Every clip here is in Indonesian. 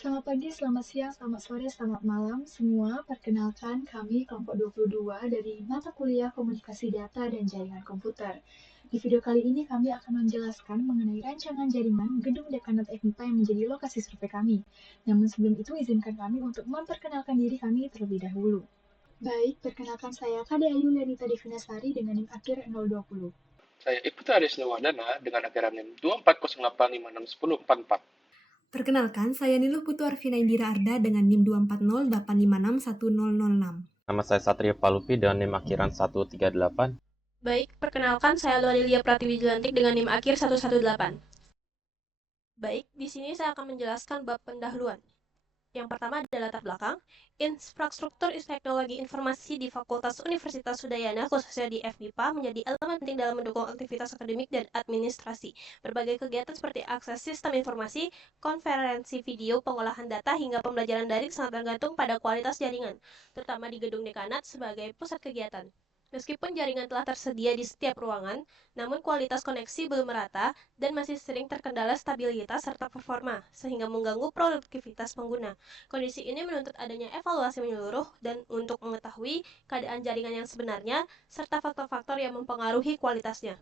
Selamat pagi, selamat siang, selamat sore, selamat malam semua. Perkenalkan kami kelompok 22 dari mata kuliah Komunikasi Data dan Jaringan Komputer. Di video kali ini kami akan menjelaskan mengenai rancangan jaringan gedung Dekanat FMIPA yang menjadi lokasi survei kami. Namun sebelum itu izinkan kami untuk memperkenalkan diri kami terlebih dahulu. Baik, perkenalkan saya Kade Ayu Lenita Divinasari dengan NIM akhir 020. Saya Iputra Arisno Wardana dengan akhiran NIM 2408561044. Perkenalkan, saya Niluh Putu Arvina Indira Arda dengan NIM 24085611006. Nama saya Satria Palupi dengan NIM akhiran 138. Baik, perkenalkan saya Lorelia Pratiwi Jelantik dengan NIM akhir 118. Baik, di sini saya akan menjelaskan bab pendahuluan. Yang pertama adalah latar belakang, infrastruktur teknologi informasi di Fakultas Universitas Udayana, khususnya di FMIPA, menjadi elemen penting dalam mendukung aktivitas akademik dan administrasi. Berbagai kegiatan seperti akses sistem informasi, konferensi video, pengolahan data, hingga pembelajaran daring sangat tergantung pada kualitas jaringan, terutama di gedung dekanat sebagai pusat kegiatan. Meskipun jaringan telah tersedia di setiap ruangan, namun kualitas koneksi belum merata dan masih sering terkendala stabilitas serta performa, sehingga mengganggu produktivitas pengguna. Kondisi ini menuntut adanya evaluasi menyeluruh dan untuk mengetahui keadaan jaringan yang sebenarnya, serta faktor-faktor yang mempengaruhi kualitasnya.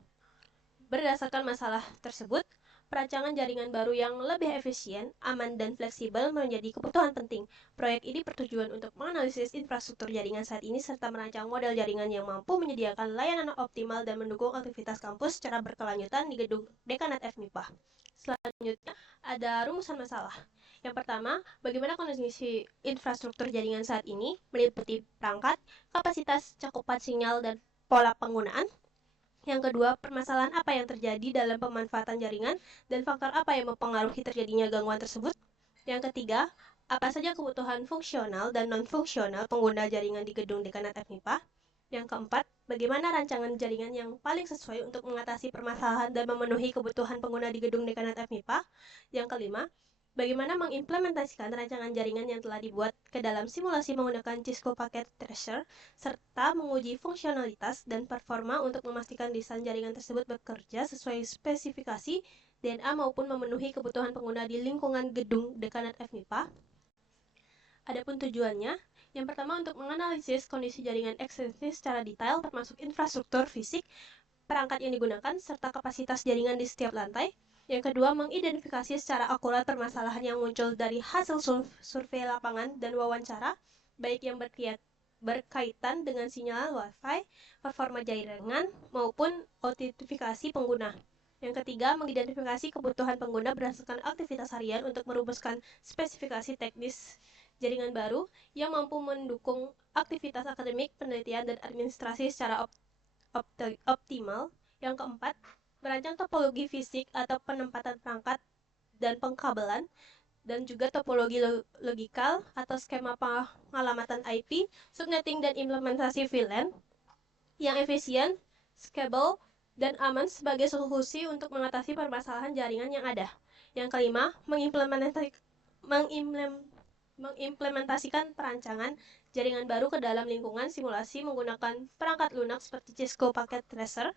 Berdasarkan masalah tersebut, perancangan jaringan baru yang lebih efisien, aman, dan fleksibel menjadi kebutuhan penting. Proyek ini bertujuan untuk menganalisis infrastruktur jaringan saat ini serta merancang model jaringan yang mampu menyediakan layanan optimal dan mendukung aktivitas kampus secara berkelanjutan di gedung Dekanat FMIPA. Selanjutnya, ada rumusan masalah. Yang pertama, bagaimana kondisi infrastruktur jaringan saat ini meliputi perangkat, kapasitas, cakupan sinyal, dan pola penggunaan. Yang kedua, permasalahan apa yang terjadi dalam pemanfaatan jaringan dan faktor apa yang mempengaruhi terjadinya gangguan tersebut. Yang ketiga, apa saja kebutuhan fungsional dan non-fungsional pengguna jaringan di gedung dekanat FMIPA. Yang keempat, bagaimana rancangan jaringan yang paling sesuai untuk mengatasi permasalahan dan memenuhi kebutuhan pengguna di gedung dekanat FMIPA. Yang kelima, bagaimana mengimplementasikan rancangan jaringan yang telah dibuat ke dalam simulasi menggunakan Cisco Packet Tracer, serta menguji fungsionalitas dan performa untuk memastikan desain jaringan tersebut bekerja sesuai spesifikasi DNA maupun memenuhi kebutuhan pengguna di lingkungan gedung dekanat FMIPA. Adapun tujuannya, yang pertama untuk menganalisis kondisi jaringan ekstensi secara detail termasuk infrastruktur fisik, perangkat yang digunakan, serta kapasitas jaringan di setiap lantai. Yang kedua, mengidentifikasi secara akurat permasalahan yang muncul dari hasil survei lapangan dan wawancara, baik yang berkaitan dengan sinyal Wi-Fi, performa jaringan, maupun autentifikasi pengguna. Yang ketiga, mengidentifikasi kebutuhan pengguna berdasarkan aktivitas harian untuk merumuskan spesifikasi teknis jaringan baru yang mampu mendukung aktivitas akademik, penelitian, dan administrasi secara optimal. Yang keempat, merancang topologi fisik atau penempatan perangkat dan pengkabelan, dan juga topologi logikal atau skema pengalamatan IP, subnetting, dan implementasi VLAN yang efisien, scalable, dan aman sebagai solusi untuk mengatasi permasalahan jaringan yang ada. Yang kelima, mengimplementasikan perancangan jaringan baru ke dalam lingkungan simulasi menggunakan perangkat lunak seperti Cisco Packet Tracer.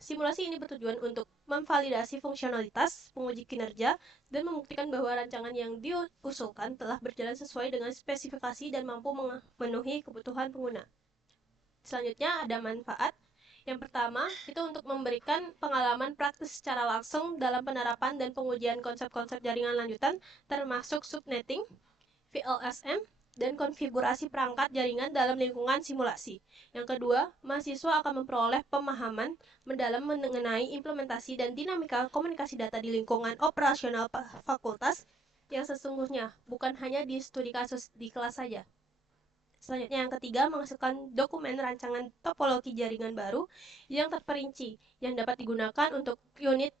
Simulasi ini bertujuan untuk memvalidasi fungsionalitas, menguji kinerja, dan membuktikan bahwa rancangan yang diusulkan telah berjalan sesuai dengan spesifikasi dan mampu memenuhi kebutuhan pengguna. Selanjutnya ada manfaat. Yang pertama, itu untuk memberikan pengalaman praktis secara langsung dalam penerapan dan pengujian konsep-konsep jaringan lanjutan, termasuk subnetting, VLSM, dan konfigurasi perangkat jaringan dalam lingkungan simulasi. Yang kedua, mahasiswa akan memperoleh pemahaman mendalam mengenai implementasi dan dinamika komunikasi data di lingkungan operasional fakultas yang sesungguhnya, bukan hanya di studi kasus di kelas saja. Selanjutnya yang ketiga, menghasilkan dokumen rancangan topologi jaringan baru yang terperinci, yang dapat digunakan untuk unit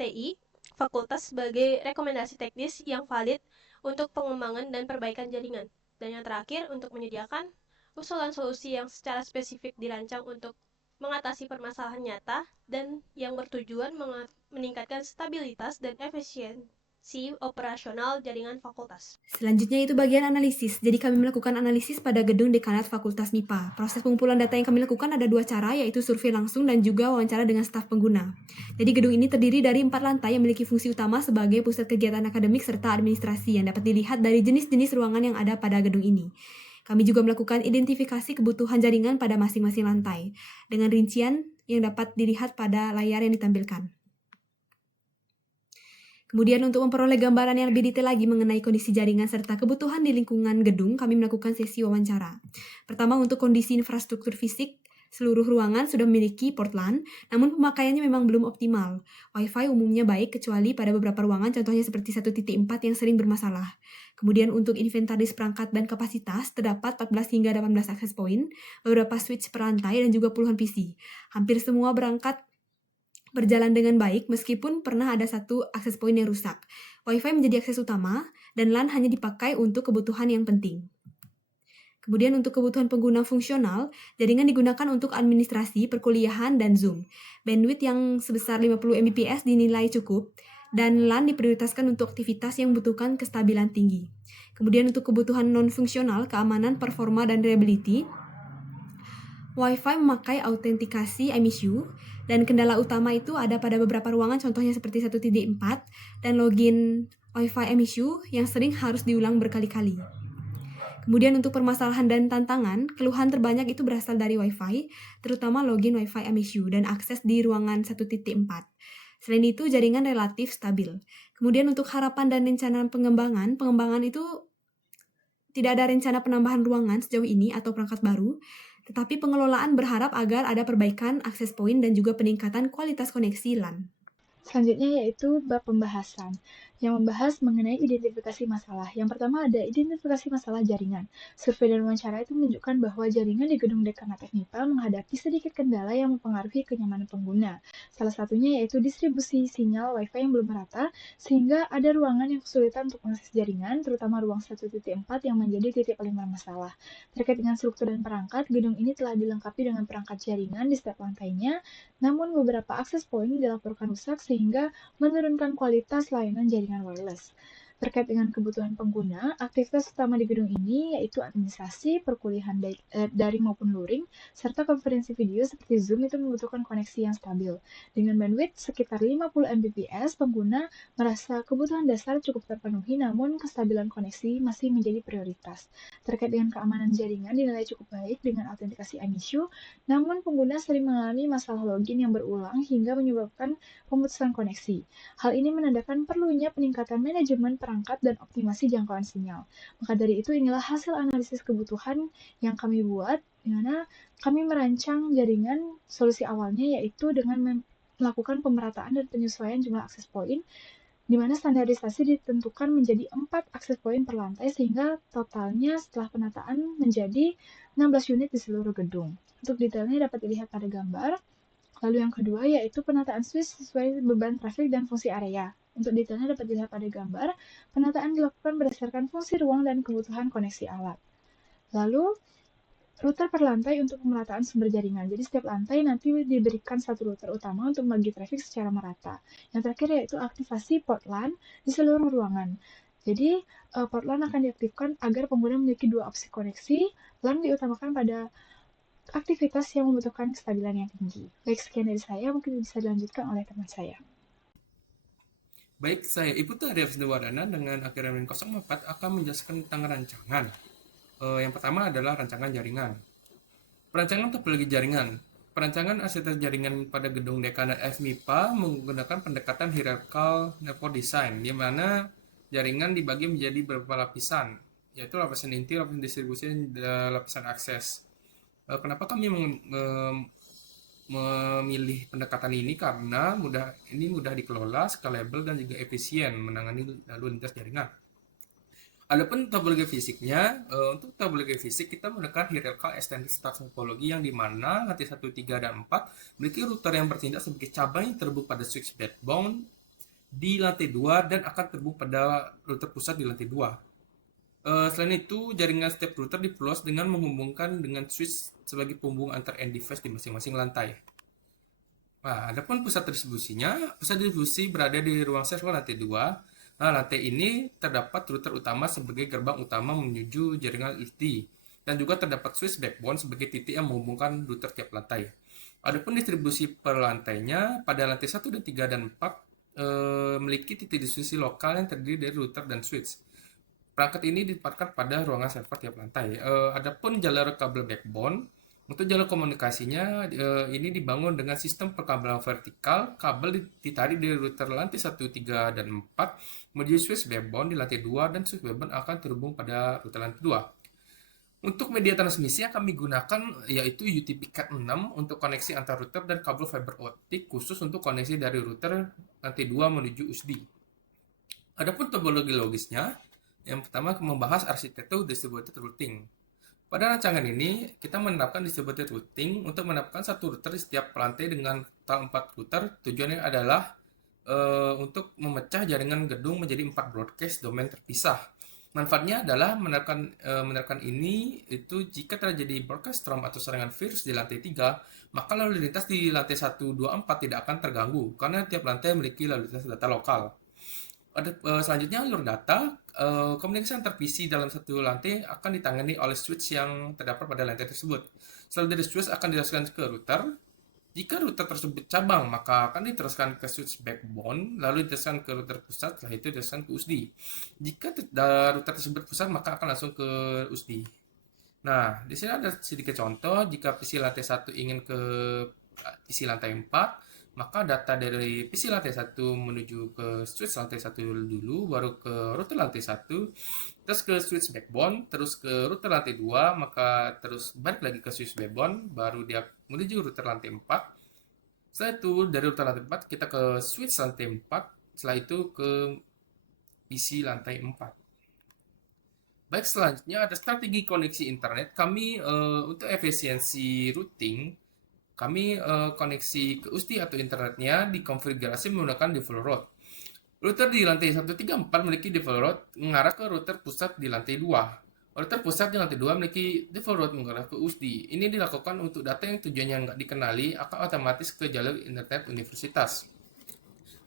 TI fakultas sebagai rekomendasi teknis yang valid untuk pengembangan dan perbaikan jaringan. Dan yang terakhir, untuk menyediakan usulan solusi yang secara spesifik dirancang untuk mengatasi permasalahan nyata dan yang bertujuan meningkatkan stabilitas dan efisiensi C. Operasional jaringan fakultas. Selanjutnya itu bagian analisis. Jadi kami melakukan analisis pada gedung dekanat Fakultas MIPA. Proses pengumpulan data yang kami lakukan ada 2 cara, yaitu survei langsung dan juga wawancara dengan staf pengguna. Jadi gedung ini terdiri dari 4 lantai yang memiliki fungsi utama sebagai pusat kegiatan akademik serta administrasi yang dapat dilihat dari jenis-jenis ruangan yang ada pada gedung ini. Kami juga melakukan identifikasi kebutuhan jaringan pada masing-masing lantai, dengan rincian yang dapat dilihat pada layar yang ditampilkan. Kemudian untuk memperoleh gambaran yang lebih detail lagi mengenai kondisi jaringan serta kebutuhan di lingkungan gedung, kami melakukan sesi wawancara. Pertama, untuk kondisi infrastruktur fisik, seluruh ruangan sudah memiliki port LAN, namun pemakaiannya memang belum optimal. Wi-Fi umumnya baik kecuali pada beberapa ruangan, contohnya seperti 1.4 yang sering bermasalah. Kemudian untuk inventaris perangkat dan kapasitas, terdapat 14 hingga 18 access point, beberapa switch per lantai, dan juga puluhan PC. Hampir semua berangkat berjalan dengan baik meskipun pernah ada satu akses point yang rusak. Wi-Fi menjadi akses utama dan LAN hanya dipakai untuk kebutuhan yang penting. Kemudian untuk kebutuhan pengguna fungsional, jaringan digunakan untuk administrasi, perkuliahan, dan Zoom. Bandwidth yang sebesar 50 Mbps dinilai cukup dan LAN diprioritaskan untuk aktivitas yang membutuhkan kestabilan tinggi. Kemudian untuk kebutuhan non-fungsional, keamanan, performa, dan reliability, Wi-Fi memakai autentikasi MSU, dan kendala utama itu ada pada beberapa ruangan, contohnya seperti 1.4, dan login Wi-Fi MSU yang sering harus diulang berkali-kali. Kemudian untuk permasalahan dan tantangan, keluhan terbanyak itu berasal dari Wi-Fi, terutama login Wi-Fi MSU dan akses di ruangan 1.4. Selain itu, jaringan relatif stabil. Kemudian untuk harapan dan rencana pengembangan itu tidak ada rencana penambahan ruangan sejauh ini atau perangkat baru, tetapi pengelolaan berharap agar ada perbaikan akses point dan juga peningkatan kualitas koneksi LAN. Selanjutnya yaitu bab pembahasan yang membahas mengenai identifikasi masalah. Yang pertama ada identifikasi masalah jaringan. Survei dan wawancara itu menunjukkan bahwa jaringan di gedung dekanat FMIPA menghadapi sedikit kendala yang mempengaruhi kenyamanan pengguna. Salah satunya yaitu distribusi sinyal Wi-Fi yang belum merata, sehingga ada ruangan yang kesulitan untuk mengakses jaringan, terutama ruang 1.4 yang menjadi titik paling bermasalah. Terkait dengan struktur dan perangkat, gedung ini telah dilengkapi dengan perangkat jaringan di setiap lantainya, namun beberapa akses point dilaporkan rusak sehingga menurunkan kualitas layanan jaringan wireless. Terkait dengan kebutuhan pengguna, aktivitas utama di gedung ini yaitu administrasi, perkuliahan daring maupun luring, serta konferensi video seperti Zoom itu membutuhkan koneksi yang stabil. Dengan bandwidth sekitar 50 Mbps, pengguna merasa kebutuhan dasar cukup terpenuhi, namun kestabilan koneksi masih menjadi prioritas. Terkait dengan keamanan jaringan dinilai cukup baik dengan autentikasi MSU, namun pengguna sering mengalami masalah login yang berulang hingga menyebabkan pemutusan koneksi. Hal ini menandakan perlunya peningkatan manajemen perangkat dan optimasi jangkauan sinyal. Maka dari itu inilah hasil analisis kebutuhan yang kami buat, di mana kami merancang jaringan. Solusi awalnya yaitu dengan melakukan pemerataan dan penyesuaian jumlah akses point, di mana standarisasi ditentukan menjadi 4 akses point per lantai sehingga totalnya setelah penataan menjadi 16 unit di seluruh gedung. Untuk detailnya dapat dilihat pada gambar. Lalu yang kedua yaitu penataan switch sesuai beban trafik dan fungsi area. Untuk detailnya dapat dilihat pada gambar. Penataan dilakukan berdasarkan fungsi ruang dan kebutuhan koneksi alat. Lalu router per lantai untuk pemerataan sumber jaringan. Jadi setiap lantai nanti diberikan satu router utama untuk membagi trafik secara merata. Yang terakhir yaitu aktivasi port LAN di seluruh ruangan. Jadi port LAN akan diaktifkan agar pengguna memiliki 2 opsi koneksi. LAN diutamakan pada aktivitas yang membutuhkan kestabilan yang tinggi. Baik, sekian dari saya, mungkin bisa dilanjutkan oleh teman saya. Baik, saya Iputu Arya Wisnuwardana dengan akhiran 04 akan menjelaskan tentang rancangan. Yang pertama adalah rancangan jaringan. Perancangan topologi jaringan. Perancangan arsitektur jaringan pada gedung dekanat FMIPA menggunakan pendekatan hierarchical network design, di mana jaringan dibagi menjadi beberapa lapisan, yaitu lapisan inti, lapisan distribusi, dan lapisan akses. Kenapa kami memilih pendekatan ini? Karena ini mudah dikelola, scalable, dan juga efisien menangani lalu lintas jaringan. Adapun topologi fisiknya, untuk topologi fisik kita menggunakan hierarchical extended stack topologi yang dimana lantai 1, 3, dan 4 memiliki router yang bertindak sebagai cabang yang terhubung pada switch backbone di lantai 2 dan akan terhubung pada router pusat di lantai 2. Selain itu, jaringan setiap router diperluas dengan menghubungkan dengan switch sebagai penghubung antar end device di masing-masing lantai. Nah, adapun pusat distribusi berada di ruang server lantai 2. Nah, lantai ini terdapat router utama sebagai gerbang utama menuju jaringan USB dan juga terdapat switch backbone sebagai titik yang menghubungkan router tiap lantai. Adapun distribusi per lantainya pada lantai 1 dan 3 dan 4 memiliki titik distribusi lokal yang terdiri dari router dan switch. Perangkat ini ditempatkan pada ruangan server tiap lantai. Adapun jalur kabel backbone, untuk jalur komunikasinya ini dibangun dengan sistem perkabelan vertikal. Kabel ditarik dari router lantai 1, 3, dan 4 menuju switch backbone di lantai 2 dan switch backbone akan terhubung pada router lantai 2. Untuk media transmisi yang kami gunakan yaitu UTP Cat 6 untuk koneksi antar router dan kabel fiber optik khusus untuk koneksi dari router lantai 2 menuju USB. Adapun topologi logisnya, yang pertama membahas arsitektur distributed routing. Pada rancangan ini, kita menerapkan distributed routing untuk menerapkan satu router di setiap lantai dengan total 4 router. Tujuannya adalah untuk memecah jaringan gedung menjadi 4 broadcast domain terpisah. Manfaatnya adalah menerapkan ini itu jika terjadi broadcast storm atau serangan virus di lantai 3, maka lalu lintas di lantai 1, 2, 4 tidak akan terganggu karena tiap lantai memiliki lalu lintas data lokal. Selanjutnya alur data, komunikasi antar PC dalam satu lantai akan ditangani oleh switch yang terdapat pada lantai tersebut. Setelah dari switch akan diteruskan ke router. Jika router tersebut cabang, maka akan diteruskan ke switch backbone, lalu diteruskan ke router pusat, setelah itu diteruskan ke USB. Jika router tersebut pusat, maka akan langsung ke USB. Nah, di sini ada sedikit contoh, jika PC lantai 1 ingin ke PC lantai 4, maka data dari PC lantai 1 menuju ke switch lantai 1 dulu, baru ke router lantai 1, terus ke switch backbone, terus ke router lantai 2, maka terus balik lagi ke switch backbone, baru dia menuju router lantai 4. Setelah itu dari router lantai 4 kita ke switch lantai 4, setelah itu ke PC lantai 4. Baik, selanjutnya ada strategi koneksi internet. Kami untuk efisiensi routing, kami koneksi ke USB atau internetnya dikonfigurasi menggunakan default route. Router di lantai 1, 3, 4 memiliki default route mengarah ke router pusat di lantai 2. Router pusat di lantai 2 memiliki default route mengarah ke USB. Ini dilakukan untuk data yang tujuannya nggak dikenali akan otomatis ke jalur internet universitas.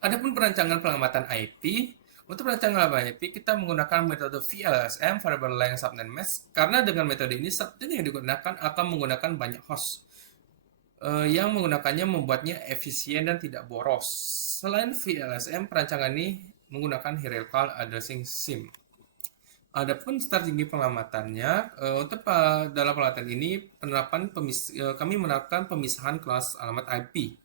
Adapun perancangan pengamatan IP, untuk perancangan IP kita menggunakan metode VLSM, Variable Length Subnet Mask, karena dengan metode ini subnet yang digunakan akan menggunakan banyak host. Yang menggunakannya membuatnya efisien dan tidak boros. Selain VLSM, perancangan ini menggunakan hierarchical addressing scheme. Adapun strategi pengamatannya, untuk dalam pengamatan ini kami menerapkan pemisahan kelas alamat IP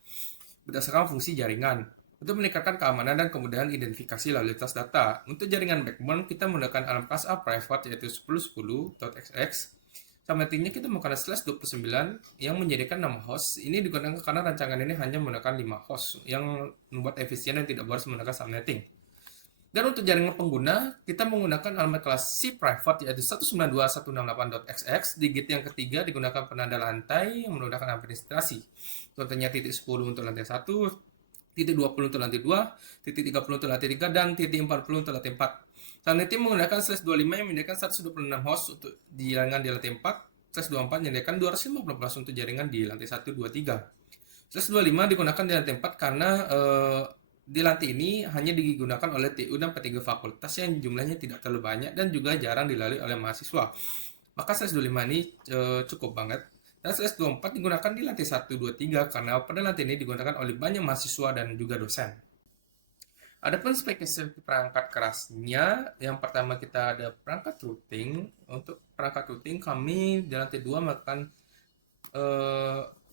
berdasarkan fungsi jaringan untuk meningkatkan keamanan dan kemudahan identifikasi lalu lintas data. Untuk jaringan backbone kita menggunakan alamat kelas A private yaitu 10.10.xx. Subnettingnya kita menggunakan /29 yang menyediakan 6 host. Ini digunakan karena rancangan ini hanya menggunakan 5 host yang membuat efisien dan tidak boros menggunakan subnetting. Dan untuk jaringan pengguna, kita menggunakan alamat kelas C private yaitu 192.168.xx. Digit yang ketiga digunakan penanda lantai yang menggunakan administrasi. Contohnya titik 10 untuk lantai 1, titik 20 untuk lantai 2, titik 30 untuk lantai 3, dan titik 40 untuk lantai 4. Subnetting menggunakan /25 yang menyediakan 126 host untuk jaringan di lantai 4, /24 menyediakan 250 host untuk jaringan di lantai 1, 2, 3. /25 digunakan di lantai 4 karena di lantai ini hanya digunakan oleh TU dan P3 fakultas yang jumlahnya tidak terlalu banyak dan juga jarang dilalui oleh mahasiswa. Maka /25 ini cukup banget. Dan /24 digunakan di lantai 1, 2, 3 karena pada lantai ini digunakan oleh banyak mahasiswa dan juga dosen. Adapun spesifikasi perangkat kerasnya, yang pertama kita ada perangkat routing. Untuk perangkat routing kami di lantai 2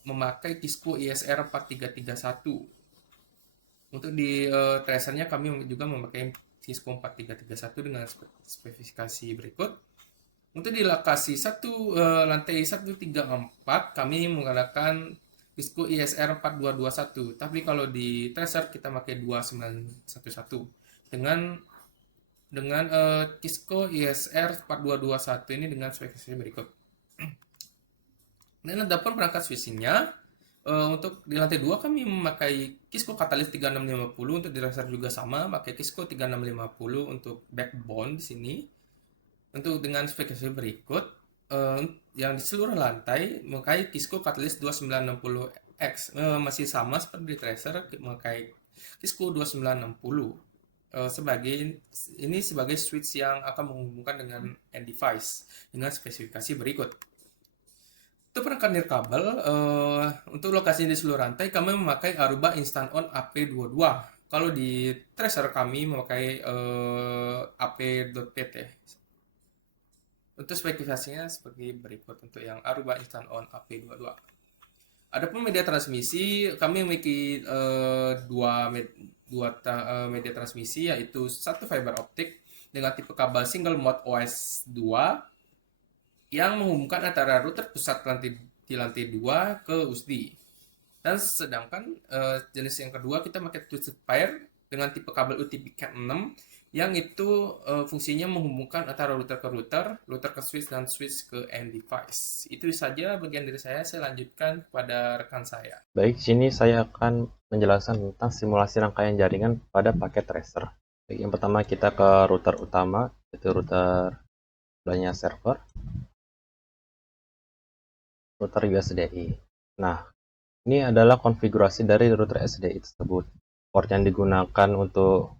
memakai Cisco ISR 4331. Untuk di tracernya kami juga memakai Cisco 4331 dengan spesifikasi berikut. Untuk di lokasi lantai 1, 3, 4 kami menggunakan Cisco ISR 4221. Tapi kalau di tracer kita pakai 2911 dengan Cisco ISR 4221 ini dengan spesifikasi berikut. Dan ada pun perangkat switchingnya. Untuk di lantai 2 kami memakai Cisco Catalyst 3650, untuk di tracer juga sama, pakai Cisco 3650 untuk backbone di sini. Untuk dengan spesifikasi berikut, yang di seluruh lantai memakai Cisco Catalyst 2960X, masih sama seperti di tracer, memakai Cisco 2960 sebagai switch yang akan menghubungkan dengan end device dengan spesifikasi berikut. Untuk perangkat nirkabel, untuk lokasi di seluruh rantai kami memakai Aruba Instant On AP22. Kalau di tracer kami memakai AP.pt. Untuk spesifikasinya seperti berikut untuk yang Aruba Instant On AP22. Adapun media transmisi, kami memiliki dua media transmisi, yaitu satu fiber optik dengan tipe kabel single mode OS 2 yang menghubungkan antara router pusat di lantai 2 ke USD. Dan sedangkan jenis yang kedua kita pakai twisted pair dengan tipe kabel UTP Cat 6 yang itu fungsinya menghubungkan antara router ke switch, dan switch ke end device. Itu saja bagian dari saya lanjutkan kepada rekan saya. Baik, sini saya akan menjelaskan tentang simulasi rangkaian jaringan pada paket tracer. Baik, yang pertama kita ke router utama, yaitu router sebelahnya server, router USDI. Nah, ini adalah konfigurasi dari router SDI tersebut. Port yang digunakan untuk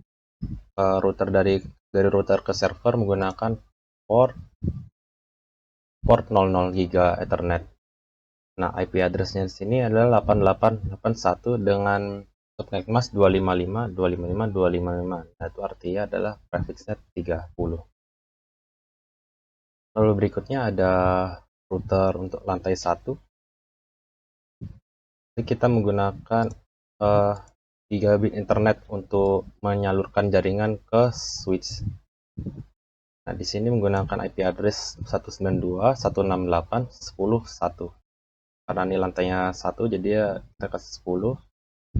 router dari router ke server menggunakan port 00 GB Ethernet. Nah, IP address-nya di sini adalah 8881 dengan subnet mask 255, 255, 255. Nah, itu artinya adalah prefixnya 30. Lalu berikutnya ada router untuk lantai 1. Jadi kita menggunakan gigabit internet untuk menyalurkan jaringan ke switch. Nah, di sini menggunakan IP address 192.168.10.1. Karena ini lantainya 1, jadi ya kita kasih 10.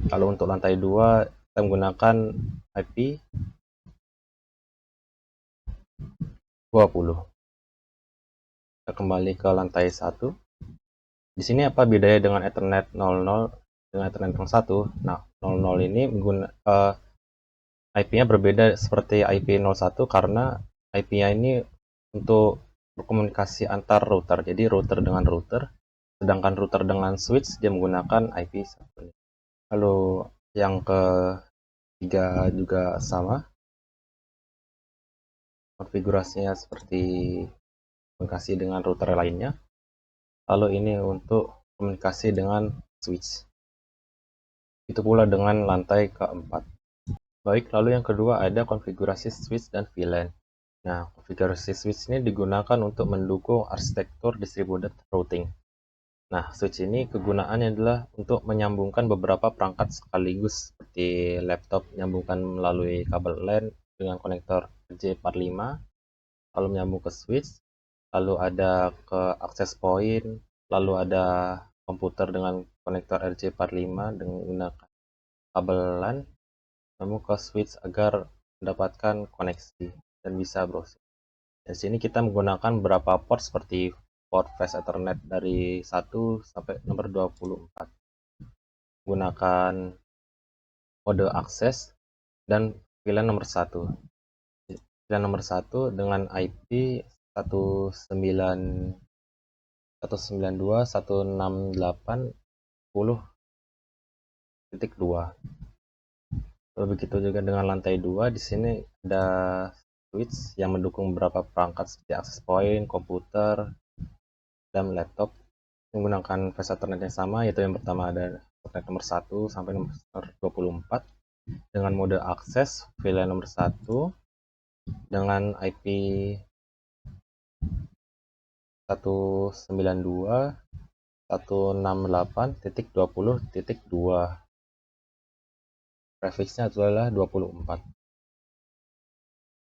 Kalau untuk lantai 2 kita menggunakan IP 20. Kita kembali ke lantai 1. Di sini apa bedanya dengan Ethernet 00 dengan Ethernet 01? Nah, 00 ini IP-nya berbeda seperti IP 01 karena IP-nya ini untuk berkomunikasi antar router. Jadi router dengan router, sedangkan router dengan switch dia menggunakan IP 1. Lalu yang ketiga juga sama. Konfigurasinya seperti komunikasi dengan router lainnya. Lalu ini untuk komunikasi dengan switch. Itu pula dengan lantai keempat. Baik, lalu yang kedua ada konfigurasi switch dan VLAN. Nah, konfigurasi switch ini digunakan untuk mendukung arsitektur distributed routing. Nah, switch ini kegunaannya adalah untuk menyambungkan beberapa perangkat sekaligus seperti laptop menyambungkan melalui kabel LAN dengan konektor RJ45, lalu menyambung ke switch, lalu ada ke access point, lalu ada komputer dengan konektor RJ45 dengan menggunakan kabel LAN, namun ke switch agar mendapatkan koneksi dan bisa browsing. Di sini kita menggunakan beberapa port seperti port fast Ethernet dari 1 sampai nomor 24. Menggunakan mode akses dan VLAN nomor 1. VLAN nomor 1 dengan IP 192.168.10.2. Lalu begitu juga dengan lantai 2, di sini ada switch yang mendukung beberapa perangkat seperti access point, komputer, dan laptop menggunakan fast Ethernet yang sama, yaitu yang pertama ada Ethernet nomor 1 sampai nomor 24 dengan mode akses VLAN nomor 1 dengan IP 192.168.20.2. Prefixnya adalah 24.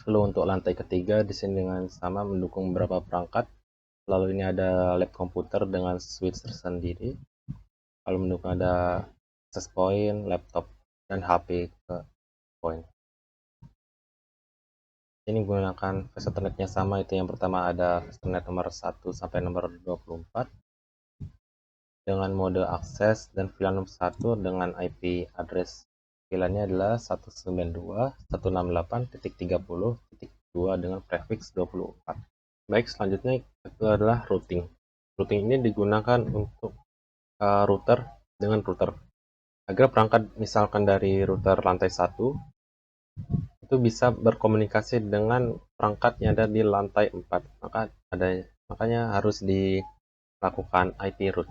Lalu untuk lantai ketiga di sini dengan sama mendukung beberapa perangkat. Lalu ini ada lab komputer dengan switch tersendiri. Lalu mendukung ada access point, laptop, dan HP ke point. Ini menggunakan fast Ethernet-nya sama, itu yang pertama ada fast Ethernet nomor 1 sampai nomor 24 dengan mode akses dan VLAN nomor 1 dengan IP address VLAN-nya adalah 192.168.30.2 dengan prefix 24. Baik, selanjutnya itu adalah routing. Routing ini digunakan untuk router dengan router. Agar perangkat misalkan dari router lantai 1 itu bisa berkomunikasi dengan perangkat yang ada di lantai 4. Makanya harus dilakukan IP route.